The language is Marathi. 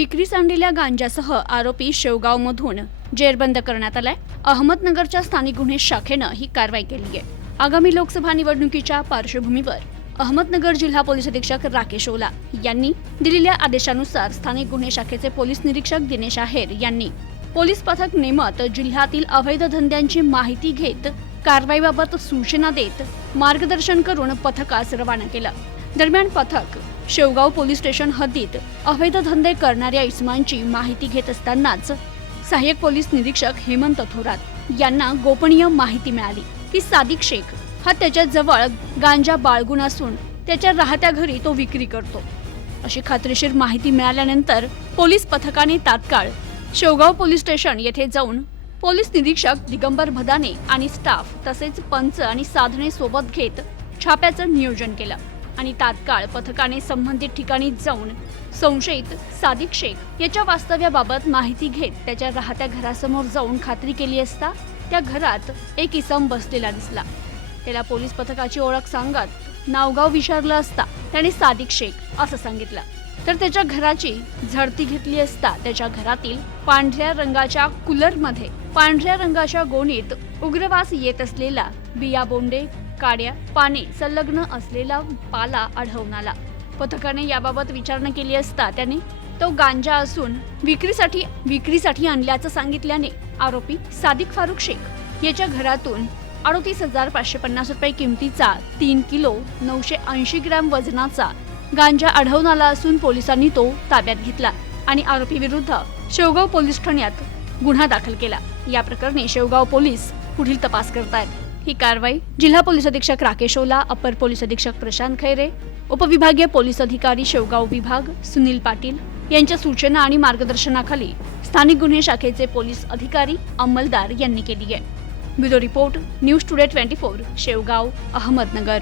विक्रीस आणलेल्या गांजासह आरोपी शेवगावमधून जेरबंद करण्यात आलाय. अहमदनगरच्या स्थानिक गुन्हे शाखेनं ही कारवाई केली आहे. आगामी लोकसभा निवडणुकीच्या पार्श्वभूमीवर अहमदनगर जिल्हा पोलीस अधीक्षक राकेश ओला यांनी दिलेल्या आदेशानुसार स्थानिक गुन्हे शाखेचे पोलीस निरीक्षक दिनेश आहेर यांनी पोलीस पथक नेमत जिल्ह्यातील अवैध धंद्यांची माहिती घेत कारवाईबाबत सूचना देत मार्गदर्शन करून पथकास रवाना केलं. दरम्यान पथक शेवगाव पोलीस स्टेशन हद्दीत अवैध धंदे करणाऱ्या इस्मांची माहिती घेत असतानाच सहाय्यक पोलीस निरीक्षक हेमंत थोरात यांना गोपनीय माहिती मिळाली की सादिक शेख हा त्याच्याजवळ गांजा बाळगून असून त्याच्या राहत्या घरी तो विक्री करतो. अशी खात्रीशीर माहिती मिळाल्यानंतर पोलीस पथकाने तात्काळ शेवगाव पोलीस स्टेशन येथे जाऊन पोलीस निरीक्षक दिगंबर भदाने आणि स्टाफ तसेच पंच आणि साधने सोबत घेत छाप्याचं नियोजन केलं. आणि तात्काळ पथकाने संबंधित ठिकाणी जाऊन संशयित सादिक शेख याच्या वास्तव्याबाबत माहिती घेत त्याच्या राहत्या घरासमोर जाऊन खात्री केली असता त्या घरात एक इसम बसलेला दिसला. त्याला पोलीस पथकाची ओळख सांगत नावगाव विचारलं असता त्याने सादिक शेख असं सांगितलं. तर त्याच्या घराची झडती घेतली असता त्याच्या घरातील पांढऱ्या रंगाच्या कूलरमध्ये पांढऱ्या रंगाच्या गोणीत उग्रवास येत असलेला बिया बोंडे काड्या पाने संलग्न असलेला पाला आढळून आला. पथकाने याबाबत विचारणा केली असता त्याने तो गांजा असून विक्रीसाठी विक्रीसाठी आणल्याचं सांगितल्याने आरोपी सादिक फारुख शेख याच्या घरातून अडोतीस हजार पाचशे पन्नास रुपये किमतीचा तीन किलो नऊशे ऐंशी ग्रॅम वजनाचा गांजा आढळून आला असून पोलिसांनी तो ताब्यात घेतला आणि आरोपी विरुद्ध शेवगाव पोलीस ठाण्यात गुन्हा दाखल केला. या प्रकरणी शेवगाव पोलीस पुढील तपास करतायत. ही कारवाई जिल्हा पोलीस अधीक्षक राकेश ओला अपर पोलीस अधीक्षक प्रशांत खैरे उपविभागीय पोलीस अधिकारी शेवगाव विभाग सुनील पाटील यांच्या सूचना आणि मार्गदर्शनाखाली स्थानिक गुन्हे शाखेचे पोलीस अधिकारी अंमलदार यांनी केली आहे. Bureau report news today twenty four Shevgaon Ahmednagar.